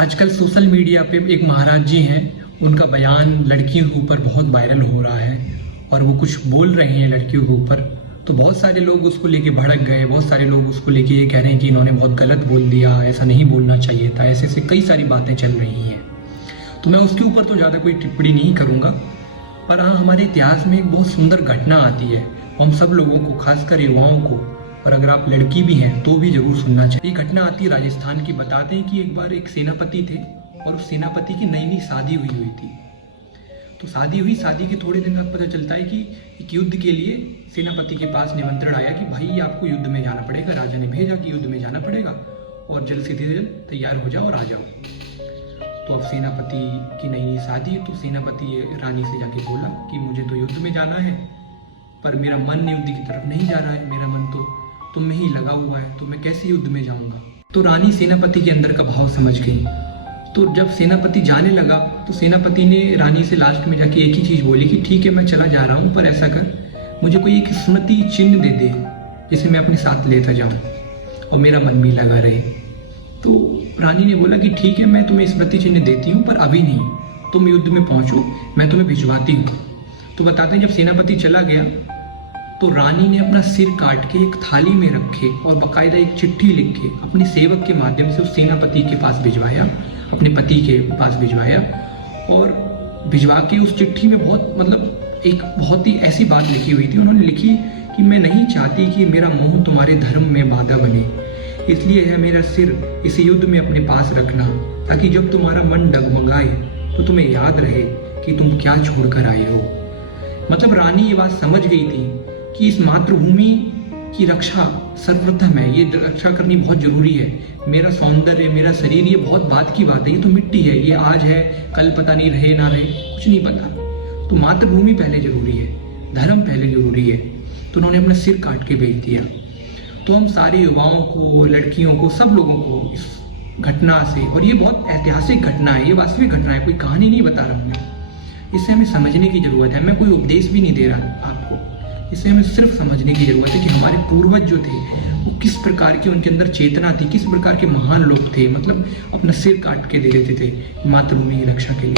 आजकल social media पे एक महाराज जी हैं, उनका बयान लड़कियों के ऊपर बहुत वायरल हो रहा है और वो कुछ बोल रहे हैं लड़कियों के ऊपर। तो बहुत सारे लोग उसको लेके भड़क गए, बहुत सारे लोग उसको लेके ये कह रहे हैं कि इन्होंने बहुत गलत बोल दिया, ऐसा नहीं बोलना चाहिए था, ऐसे ऐसे कई सारी बातें चल रही हैं। तो मैं उसके ऊपर तो ज़्यादा कोई टिप्पणी नहीं करूँगा, पर हाँ, हमारे इतिहास में एक बहुत सुंदर घटना आती है, हम सब लोगों को, खासकर युवाओं को, और अगर आप लड़की भी हैं तो भी जरूर सुनना चाहिए। ये घटना आती है राजस्थान की। बताते हैं कि एक बार एक सेनापति थे और उस सेनापति की नई नई शादी हुई थी। तो शादी के थोड़े दिन बाद पता चलता है कि एक युद्ध के लिए सेनापति के पास निमंत्रण आया कि भाई आपको युद्ध में जाना पड़ेगा। राजा ने भेजा कि युद्ध में जाना पड़ेगा और जल्द से जल्द तैयार हो जाओ और आ जाओ। तो अब सेनापति की नई नई शादी, तो सेनापति रानी से जाके बोला कि मुझे तो युद्ध में जाना है, पर मेरा मन युद्ध की तरफ नहीं जा रहा है, मेरा मन तो तुम में ही लगा हुआ है, तो मैं कैसे युद्ध में जाऊंगा। तो रानी सेनापति के अंदर का भाव समझ गई। तो जब सेनापति जाने लगा तो सेनापति ने रानी से लास्ट में जाके एक ही चीज़ बोली कि ठीक है, मैं चला जा रहा हूँ, पर ऐसा कर, मुझे कोई एक स्मृति चिन्ह दे दे जिसे मैं अपने साथ लेता जाऊँ और मेरा मन भी लगा रहे। तो रानी ने बोला कि ठीक है, मैं तुम्हें स्मृति चिन्ह देती हूँ, पर अभी नहीं, तुम युद्ध में पहुँचो, मैं तुम्हें भिजवाती हूँ। तो बताते हैं जब सेनापति चला गया तो रानी ने अपना सिर काट के एक थाली में रखे और बाकायदा एक चिट्ठी लिख के अपने सेवक के माध्यम से उस सेनापति के पास भिजवाया, अपने पति के पास भिजवाया। और भिजवा के उस चिट्ठी में एक बहुत ही ऐसी बात लिखी हुई थी। उन्होंने लिखी कि मैं नहीं चाहती कि मेरा मोह तुम्हारे धर्म में बाधा बने, इसलिए है मेरा सिर इस युद्ध में अपने पास रखना, ताकि जब तुम्हारा मन डगमगाए तो तुम्हें याद रहे कि तुम क्या छोड़कर आए हो। मतलब रानी ये बात समझ गई थी कि इस मातृभूमि की रक्षा सर्वप्रथम है, ये रक्षा करनी बहुत जरूरी है। मेरा सौंदर्य, मेरा शरीर, ये बहुत बात की बात है, ये तो मिट्टी है, ये आज है, कल पता नहीं रहे ना रहे, कुछ नहीं पता। तो मातृभूमि पहले जरूरी है, धर्म पहले जरूरी है। तो उन्होंने अपना सिर काट के भेज दिया। तो हम सारे युवाओं को, लड़कियों को, सब लोगों को इस घटना से, और ये बहुत ऐतिहासिक घटना है, ये वास्तविक घटना है, कोई कहानी नहीं बता रहा हूँ मैं, इससे हमें समझने की जरूरत है। मैं कोई उपदेश भी नहीं दे रहा आपको, इससे हमें सिर्फ समझने की जरूरत है कि हमारे पूर्वज जो थे वो किस प्रकार की उनके अंदर चेतना थी, किस प्रकार के महान लोग थे, मतलब अपना सिर काट के दे देते थे मातृभूमि की रक्षा के लिए।